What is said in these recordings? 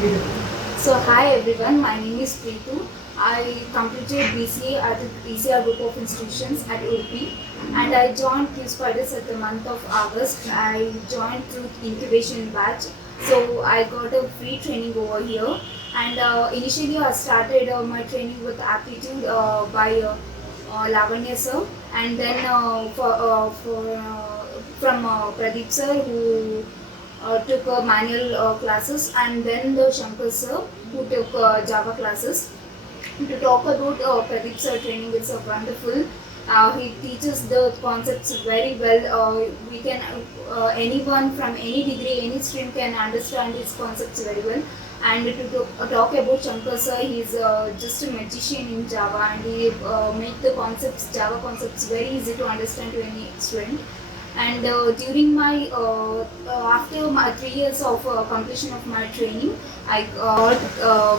So hi everyone, my name is Preethu. I completed BCA at the BCR group of institutions at UP and I joined Qspiders at the month of August. I joined through incubation batch. So I got a free training over here and initially I started my training with aptitude by Lavanya sir and then from Pradeep sir who took manual classes and then the Shankar sir who took Java classes. To talk about Pradeep sir training, it's wonderful. He teaches the concepts very well. We can anyone from any degree, any stream can understand his concepts very well. And talk about Shankar sir, he's just a magician in Java, and he make the concepts, Java concepts, very easy to understand to any student. And during my after my 3 years of completion of my training, I got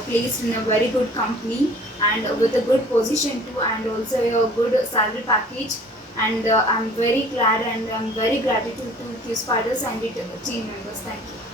placed in a very good company and with a good position too, and also a good salary package. And I'm very glad and I'm very gratitude to Qspiders and its team members. Thank you.